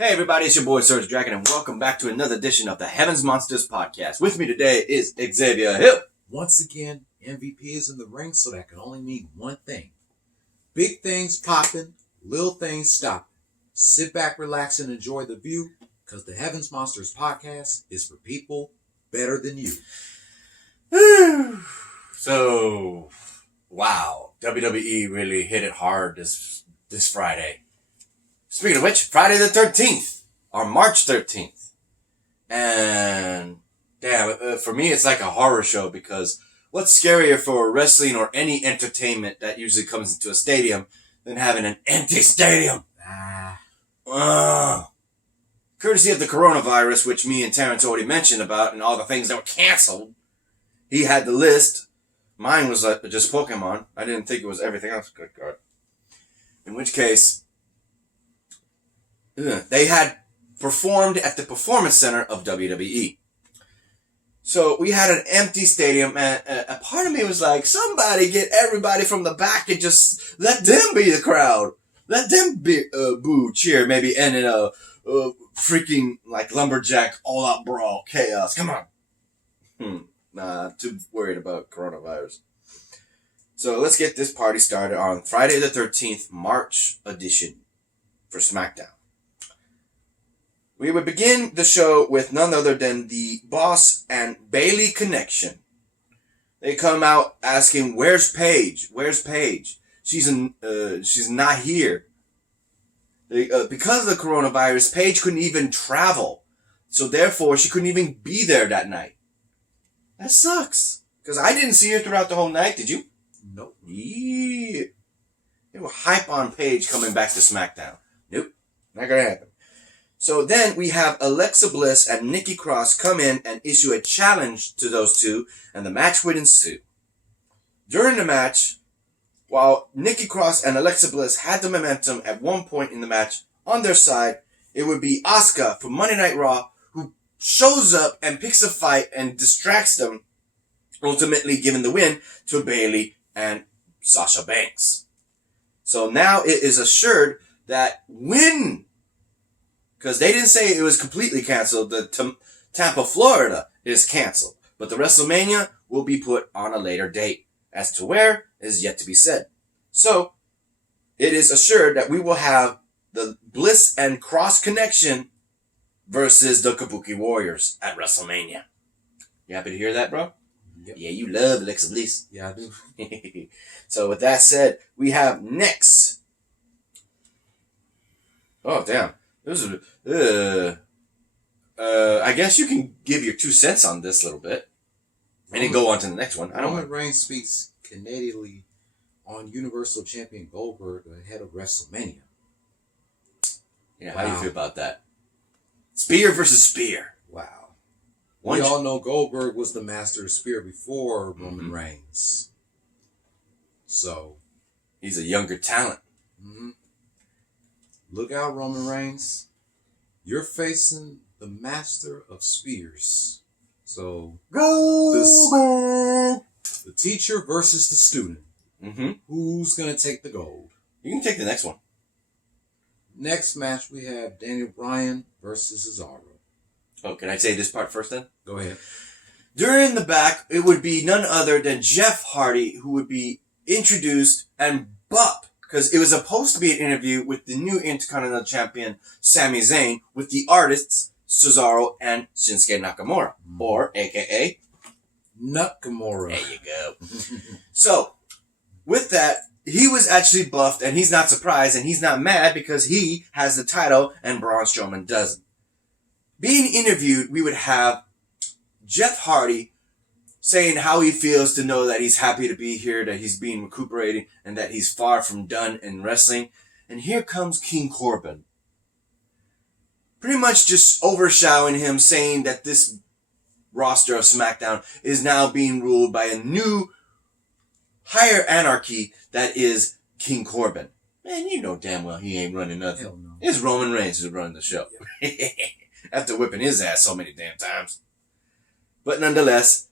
Hey everybody, it's your boy SergDragon, and welcome back to another edition of the Heavens Monsters podcast. With me today is Xavier Hill. Once again, MVP is in the ring, so that can only mean one thing. Big things popping, little things stopping. Sit back, relax, and enjoy the view, because the Heavens Monsters podcast is for people better than you. So, wow, WWE really hit it hard this Friday. Speaking of which, Friday the 13th, or March 13th. And, damn, for me it's like a horror show, because what's scarier for wrestling or any entertainment that usually comes into a stadium than having an empty stadium? Courtesy of the coronavirus, which me and Terrence already mentioned about, and all the things that were canceled. He had the list. Mine was just Pokemon. I didn't think it was everything else. Good God. In which case, they had performed at the Performance Center of WWE. So we had an empty stadium, and a part of me was like, somebody get everybody from the back and just let them be the crowd. Let them be boo, cheer, maybe end in a freaking like lumberjack all-out brawl chaos. Come on. Nah, too worried about coronavirus. So let's get this party started on Friday the 13th, March edition for Smackdown. We would begin the show with none other than the Boss and Bayley connection. They come out asking, "Where's Paige? Where's Paige? She's not here." Because of the coronavirus, Paige couldn't even travel, so therefore she couldn't even be there that night. That sucks, because I didn't see her throughout the whole night. Did you? Nope. Yeah. They were hype on Paige coming back to SmackDown. Nope, not gonna happen. So then we have Alexa Bliss and Nikki Cross come in and issue a challenge to those two, and the match would ensue. During the match, while Nikki Cross and Alexa Bliss had the momentum at one point in the match on their side, it would be Asuka from Monday Night Raw who shows up and picks a fight and distracts them, ultimately giving the win to Bayley and Sasha Banks. So now it is assured that when, because they didn't say it was completely canceled, the Tampa, Florida is canceled, but the WrestleMania will be put on a later date. As to where is yet to be said. So it is assured that we will have the Bliss and Cross connection versus the Kabuki Warriors at WrestleMania. You happy to hear that, bro? Yep. Yeah, you love Alexa Bliss. Yeah, I do. So with that said, we have next. Oh, damn. This is, I guess you can give your 2 cents on this a little bit. And then go on to the next one. I don't Roman Reigns speaks Canadianly on Universal Champion Goldberg ahead of WrestleMania. Yeah, how do you feel about that? Spear versus Spear. Wow. We all know Goldberg was the master of Spear before Roman Reigns. So. He's a younger talent. Look out, Roman Reigns. You're facing the master of Spears. So, Goldberg! The teacher versus the student. Who's going to take the gold? You can take the next one. Next match, we have Daniel Bryan versus Cesaro. Oh, can I say this part first then? Go ahead. During the back, it would be none other than Jeff Hardy who would be introduced and bumped, because it was supposed to be an interview with the new Intercontinental Champion, Sami Zayn, with the artists, Cesaro and Shinsuke Nakamura, or AKA Nakamura. There you go. So, with that, he was actually buffed, and he's not surprised, and he's not mad because he has the title and Braun Strowman doesn't. Being interviewed, we would have Jeff Hardy saying how he feels to know that he's happy to be here, that he's being recuperating, and that he's far from done in wrestling. And here comes King Corbin, pretty much just overshadowing him, saying that this roster of SmackDown is now being ruled by a new, higher anarchy that is King Corbin. Man, you know damn well he ain't running nothing. Hell no. It's Roman Reigns who's running the show. Yeah. After whipping his ass so many damn times. But nonetheless,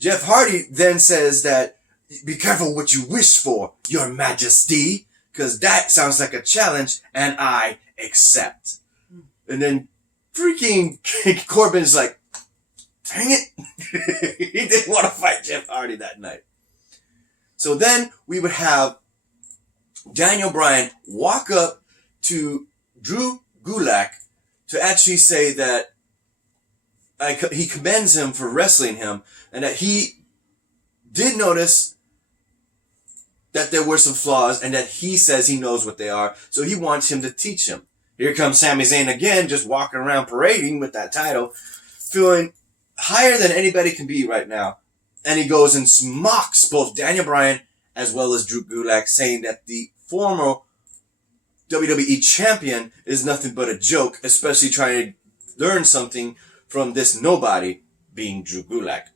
Jeff Hardy then says that, "Be careful what you wish for, Your Majesty, because that sounds like a challenge, and I accept." And then freaking Corbin's like, dang it. He didn't want to fight Jeff Hardy that night. So then we would have Daniel Bryan walk up to Drew Gulak to actually say that he commends him for wrestling him, and that he did notice that there were some flaws, and that he says he knows what they are, so he wants him to teach him. Here comes Sami Zayn again, just walking around parading with that title, feeling higher than anybody can be right now. And he goes and mocks both Daniel Bryan as well as Drew Gulak, saying that the former WWE champion is nothing but a joke, especially trying to learn something from this nobody, being Drew Gulak.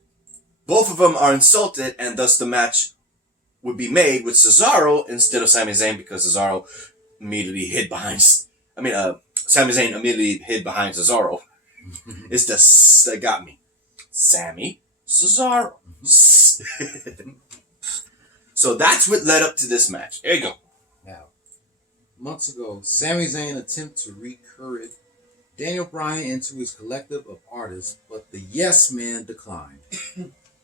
Both of them are insulted, and thus the match would be made with Cesaro instead of Sami Zayn, because Cesaro immediately hid behind... Sami Zayn immediately hid behind Cesaro. It's the that got me. Sammy Cesaro. So that's what led up to this match. There you go. Now, months ago, Sami Zayn attempted to recruit Daniel Bryan into his collective of artists, but the yes man declined.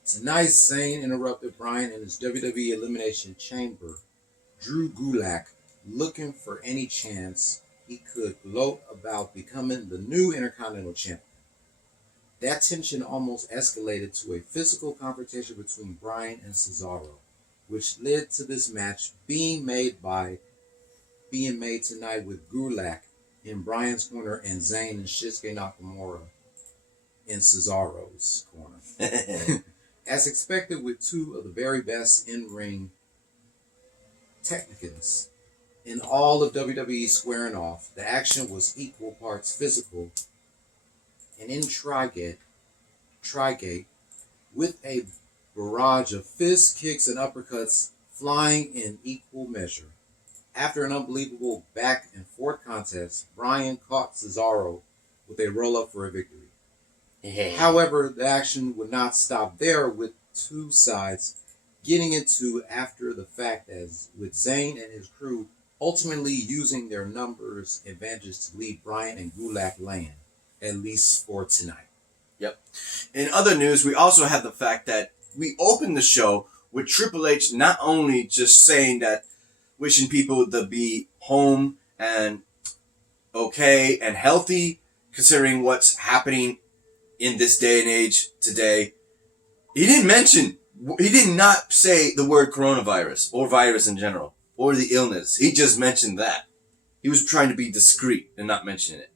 Tonight, Zayn interrupted Bryan in his WWE Elimination Chamber. Drew Gulak, looking for any chance he could gloat about becoming the new Intercontinental Champion. That tension almost escalated to a physical confrontation between Bryan and Cesaro, which led to this match being made tonight with Gulak in Bryan's corner and Zayn and Shinsuke Nakamura in Cesaro's corner. As expected, with two of the very best in-ring technicians in all of WWE squaring off, the action was equal parts physical and in Trigate with a barrage of fists, kicks, and uppercuts flying in equal measure. After an unbelievable back and forth contest, Bryan caught Cesaro with a roll-up for a victory. However, the action would not stop there, with two sides getting into after the fact, as with Zayn and his crew ultimately using their numbers advantage to leave Bryan and Gulak laying, at least for tonight. Yep. In other news, we also have the fact that we opened the show with Triple H not only just saying that, wishing people to be home and okay and healthy, considering what's happening in this day and age today. He did not say the word coronavirus or virus in general or the illness. He just mentioned that. He was trying to be discreet and not mention it.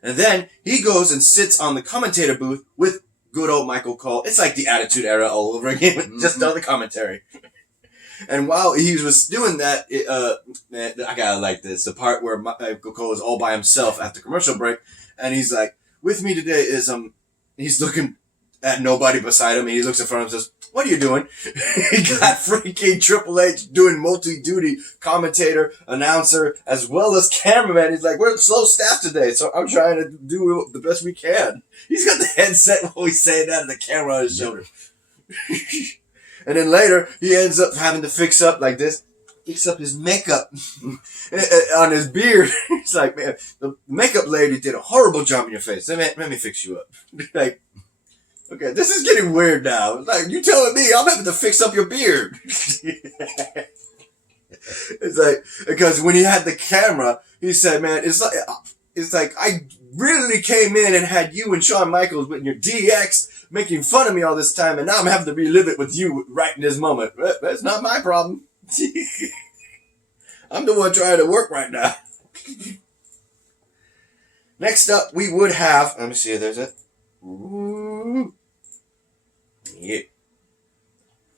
And then he goes and sits on the commentator booth with good old Michael Cole. It's like the Attitude Era all over again, with just other commentary. And while he was doing that, man, I gotta like this. The part where Michael Cole is all by himself after commercial break, and he's like, with me today is, he's looking at nobody beside him, and he looks in front of him and says, what are you doing? He got freaking Triple H doing multi-duty commentator, announcer, as well as cameraman. He's like, we're slow staffed today, so I'm trying to do the best we can. He's got the headset while he's saying that and the camera on his shoulder. And then later, he ends up having to fix up like this. Fix up his makeup on his beard. He's like, man, the makeup lady did a horrible job on your face. Let me fix you up. Like, okay, this is getting weird now. Like, you telling me I'm having to fix up your beard. It's like, because when he had the camera, he said, man, it's like I really came in and had you and Shawn Michaels with your DX making fun of me all this time, and now I'm having to relive it with you right in this moment. That's not my problem. I'm the one trying to work right now. Next up, we would have, let me see, there's it. Ooh. Yeah.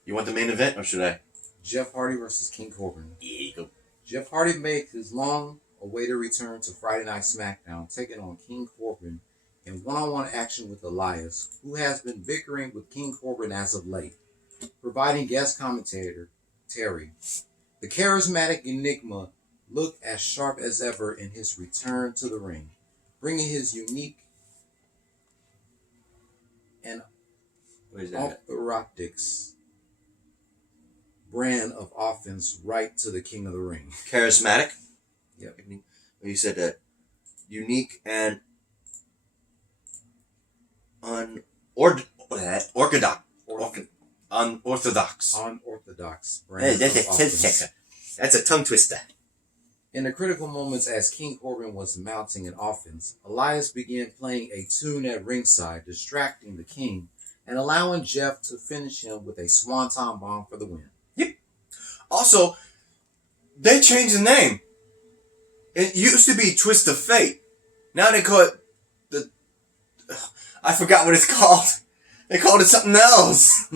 You want the main event, or should I? Jeff Hardy versus King Corbin. Yeah, you go. Jeff Hardy made his long-awaited return to Friday Night Smackdown, taking on King Corbin in one-on-one action with Elias, who has been bickering with King Corbin as of late. Providing guest commentator Terry, the charismatic Enigma looked as sharp as ever in his return to the ring, bringing his unique and orthodox brand of offense right to the King of the Ring. Charismatic? Yep. You said that. Unique and unorthodox. Unorthodox brand Hey, of that's a offense. That's a tongue twister. In the critical moments as King Corbin was mounting an offense, Elias began playing a tune at ringside, distracting the King and allowing Jeff to finish him with a swanton bomb for the win. Yep. Also, they changed the name. It used to be Twist of Fate. Now they call it the... I forgot what it's called. They called it something else.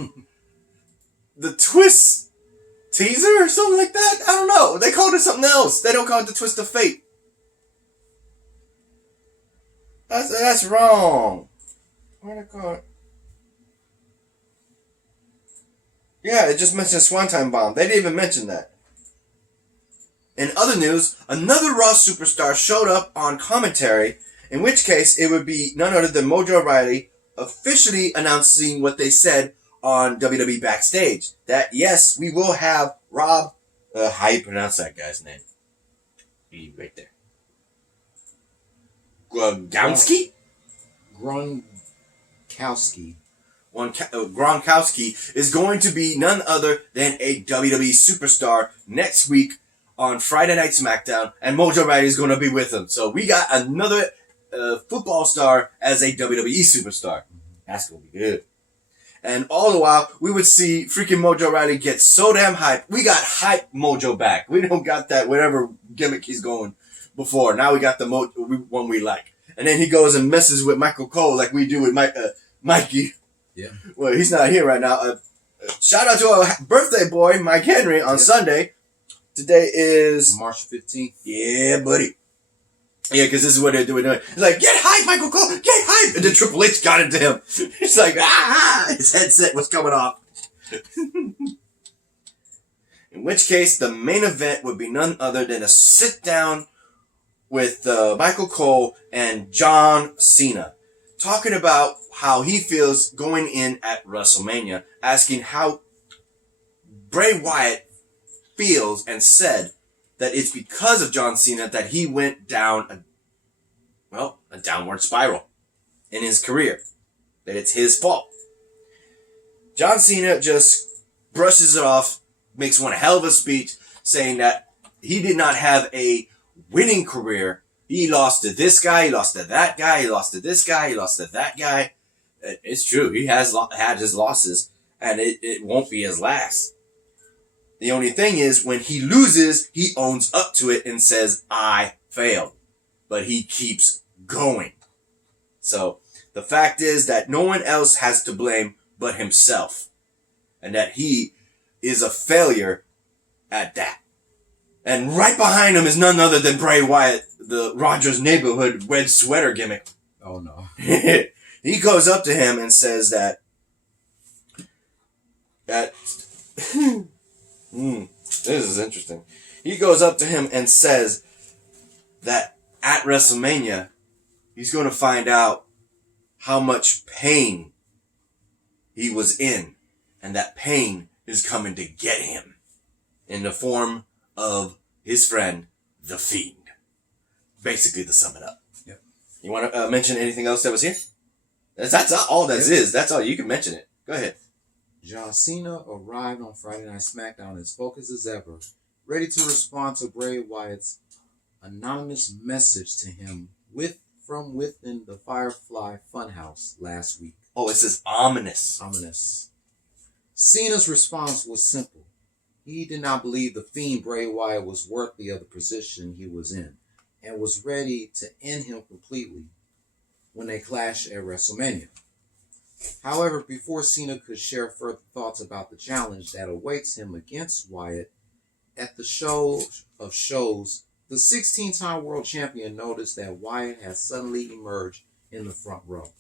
The Twist Teaser or something like that? I don't know. They called it something else. They don't call it the Twist of Fate. That's wrong. What do they call it? Yeah, it just mentioned Swanton Bomb. They didn't even mention that. In other news, another Raw superstar showed up on commentary, in which case it would be none other than Mojo Rawley officially announcing what they said on WWE Backstage. That, yes, we will have Rob... how you pronounce that guy's name? Right there. Gronkowski? Gronkowski is going to be none other than a WWE superstar next week on Friday Night Smackdown, and Mojo Rawley is going to be with him. So we got another football star as a WWE superstar. That's going to be good. And all the while, we would see freaking Mojo Rawley get so damn hyped. We got hype Mojo back. We don't got that whatever gimmick he's going before. Now we got the one we like. And then he goes and messes with Michael Cole like we do with Mikey. Yeah. Well, he's not here right now. Shout out to our birthday boy, Mike Henry, on Sunday. Today is... March 15th. Yeah, buddy. Yeah, because this is what they're doing. He's like, get hype, Michael Cole, get hype! And then Triple H got into him. He's like, his headset was coming off. In which case, the main event would be none other than a sit-down with Michael Cole and John Cena, talking about how he feels going in at WrestleMania, asking how Bray Wyatt feels and said that it's because of John Cena that he went down a downward spiral in his career. That it's his fault. John Cena just brushes it off, makes one hell of a speech saying that he did not have a winning career. He lost to this guy, he lost to that guy, he lost to this guy, he lost to that guy. It's true, he has had his losses, and it won't be his last. The only thing is, when he loses, he owns up to it and says, I failed. But he keeps going. So, the fact is that no one else has to blame but himself. And that he is a failure at that. And right behind him is none other than Bray Wyatt, the Rogers Neighborhood red sweater gimmick. Oh, no. He goes up to him and says that this is interesting. He goes up to him and says that at WrestleMania, he's going to find out how much pain he was in. And that pain is coming to get him in the form of his friend, The Fiend. Basically, to sum it up. Yep. You want to mention anything else that was here? That's all that is. That's all. You can mention it. Go ahead. John Cena arrived on Friday Night Smackdown as focused as ever, ready to respond to Bray Wyatt's anonymous message to him from within the Firefly Funhouse last week. Oh, it says ominous. Ominous. Cena's response was simple. He did not believe the Fiend Bray Wyatt was worthy of the position he was in, and was ready to end him completely when they clashed at WrestleMania. However, before Cena could share further thoughts about the challenge that awaits him against Wyatt at the show of shows, the 16-time world champion noticed that Wyatt had suddenly emerged in the front row.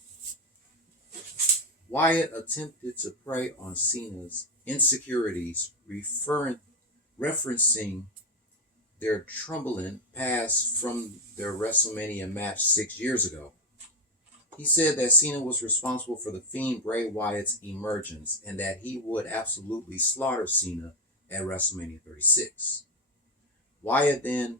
Wyatt attempted to prey on Cena's insecurities, referencing their troubling past from their WrestleMania match 6 years ago. He said that Cena was responsible for the Fiend Bray Wyatt's emergence and that he would absolutely slaughter Cena at WrestleMania 36. Wyatt then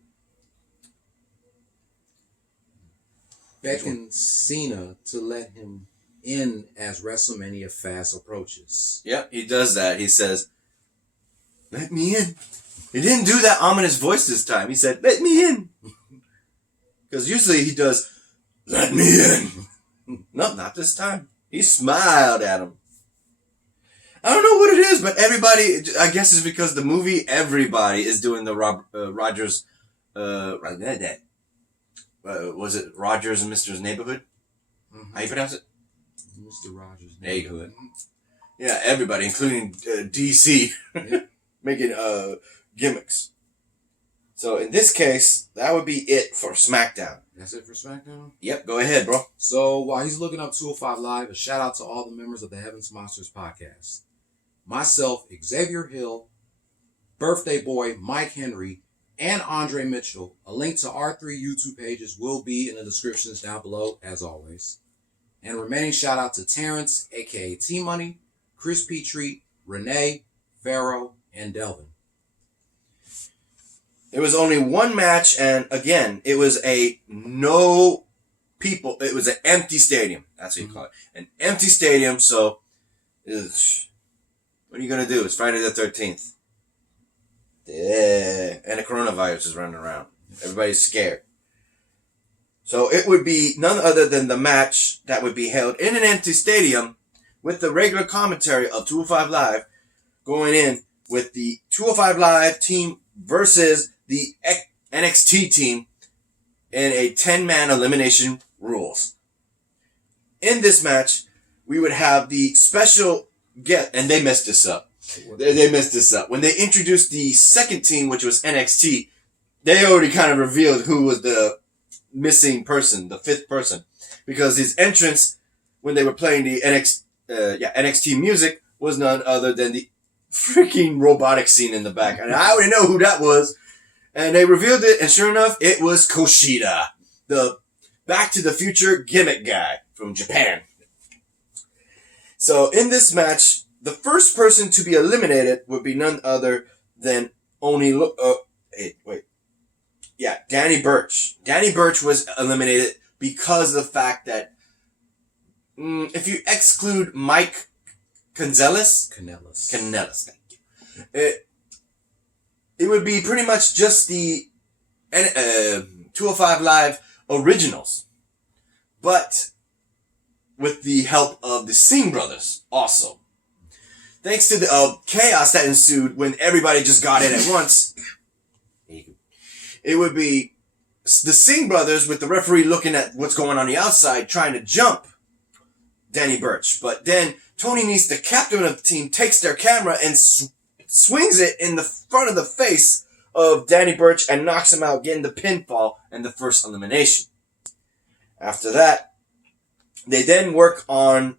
beckoned Cena to let him in as WrestleMania fast approaches. Yep, he does that. He says, "Let me in." He didn't do that ominous voice this time. He said, "Let me in." Because usually he does, "Let me in." No, not this time. He smiled at him. I don't know what it is, but everybody, I guess it's because the movie, everybody is doing the Rogers, was it Rogers and Mr. Neighborhood? Mm-hmm. How you pronounce it? Mr. Rogers' Neighborhood. Yeah, everybody, including DC, making gimmicks. So in this case, that would be it for SmackDown. That's it for SmackDown? Yep, go ahead, bro. So while he's looking up 205 Live, a shout out to all the members of the Heavens Monsters podcast. Myself, Xavier Hill, Birthday Boy, Mike Henry, and Andre Mitchell. A link to our 3 YouTube pages will be in the descriptions down below, as always. And a remaining shout out to Terrence, aka T-Money, Chris Petrie, Renee, Pharaoh, and Delvin. It was only one match, and again, it was a no people. It was an empty stadium. That's what you call it. An empty stadium, so what are you going to do? It's Friday the 13th. Yeah. And the coronavirus is running around. Everybody's scared. So it would be none other than the match that would be held in an empty stadium with the regular commentary of 205 Live going in with the 205 Live team versus the NXT team in a 10-man elimination rules. In this match, we would have the special guest, and they messed this up. They messed this up. When they introduced the second team, which was NXT, they already kind of revealed who was the missing person, the 5th person. Because his entrance, when they were playing the NXT music, was none other than the freaking robotic scene in the back. And I already know who that was. And they revealed it, and sure enough, it was Kushida, the Back to the Future gimmick guy from Japan. So in this match, the first person to be eliminated would be none other than Danny Burch. Danny Burch was eliminated because of the fact that if you exclude Mike Kanellis, thank you. It would be pretty much just the 205 Live originals. But with the help of the Singh brothers also. Thanks to the chaos that ensued when everybody just got in at once, it would be the Singh brothers with the referee looking at what's going on the outside trying to jump Danny Burch. But then Tony Nese, the captain of the team, takes their camera and swings it in the front of the face of Danny Burch and knocks him out, getting the pinfall and the first elimination. After that, they then work on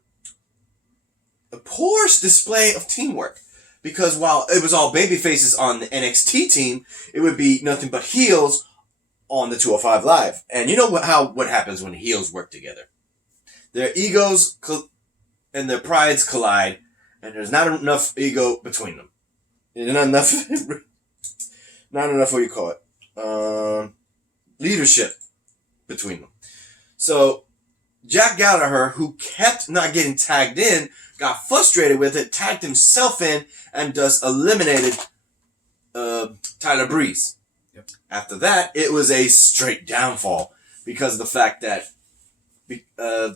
a poor display of teamwork. Because while it was all baby faces on the NXT team, it would be nothing but heels on the 205 Live. And you know what happens when heels work together. Their egos and their prides collide, and there's not enough ego between them. Not enough, what do you call it? Leadership between them. So, Jack Gallagher, who kept not getting tagged in, got frustrated with it, tagged himself in, and thus eliminated Tyler Breeze. Yep. After that, it was a straight downfall because of the fact that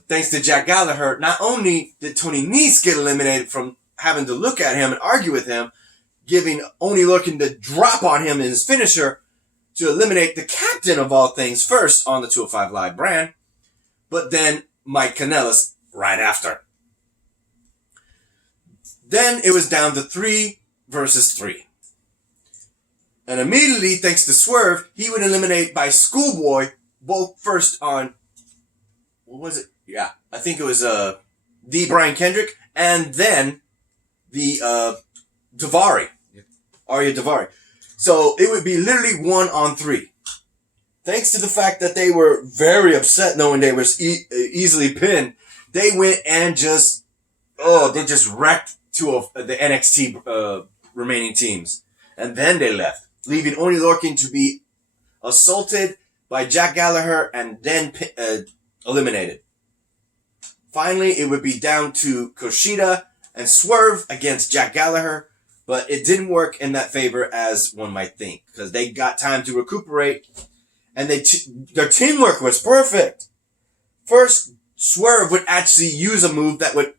thanks to Jack Gallagher, not only did Tony Nese get eliminated from having to look at him and argue with him, giving Oney Lorcan the drop on him in his finisher to eliminate the captain of all things first on the 205 Live brand, but then Mike Kanellis right after. Then it was down to 3 versus 3. And immediately, thanks to Swerve, he would eliminate by Schoolboy, both first on, what was it? Yeah, I think it was D. Brian Kendrick, and then the Daivari. Yep. Arya Daivari. So it would be literally 1-on-3. Thanks to the fact that they were very upset knowing they were easily pinned, they went and just wrecked two of the NXT remaining teams. And then they left, leaving Oney Lorcan to be assaulted by Jack Gallagher and then eliminated. finally it would be down to Kushida and Swerve against Jack Gallagher, but it didn't work in that favor as one might think, because they got time to recuperate, and their teamwork was perfect. First, Swerve would actually use a move that would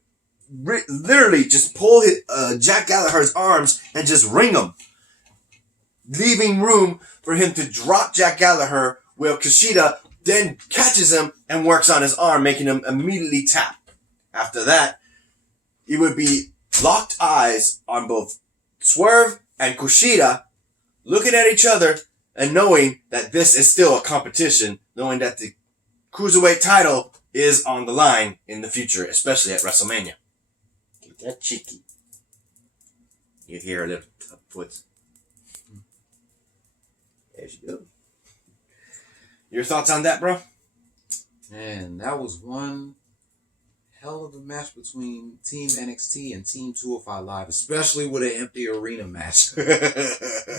literally just pull Jack Gallagher's arms and just ring him, leaving room for him to drop Jack Gallagher, where Kushida then catches him and works on his arm, making him immediately tap. After that, it would be locked eyes on both Swerve and Kushida, looking at each other and knowing that this is still a competition, knowing that the Cruiserweight title is on the line in the future, especially at WrestleMania. Get that cheeky. You hear her little foot. There she goes. Your thoughts on that, bro? Man, that was one hell of a match between Team NXT and Team 205 Live, especially with an empty arena match.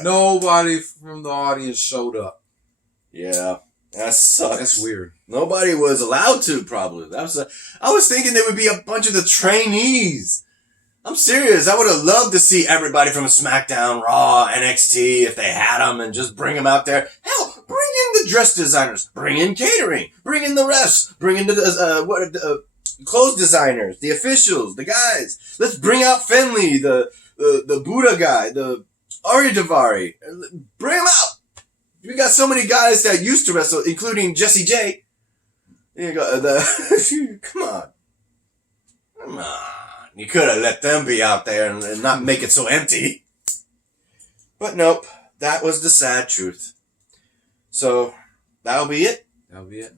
Nobody from the audience showed up. Yeah, that sucks. That's weird. Nobody was allowed to, probably. I was thinking there would be a bunch of the trainees. I'm serious. I would have loved to see everybody from SmackDown, Raw, NXT, if they had them, and just bring them out there. Hell, bring in the dress designers. Bring in catering. Bring in the refs. Bring in the clothes designers, the officials, the guys. Let's bring out Finley, the Buddha guy, the Ari Daivari. Bring them out. We got so many guys that used to wrestle, including Jesse J. You go, come on. Come on. You could have let them be out there and not make it so empty. But nope, that was the sad truth. So, that'll be it. That'll be it.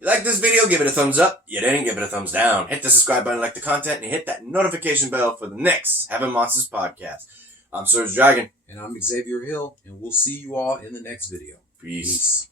You like this video, give it a thumbs up. You didn't, give it a thumbs down. Hit the subscribe button, like the content, and hit that notification bell for the next Heaven Monsters podcast. I'm SergDragon. And I'm Xavier Hill, and we'll see you all in the next video. Peace.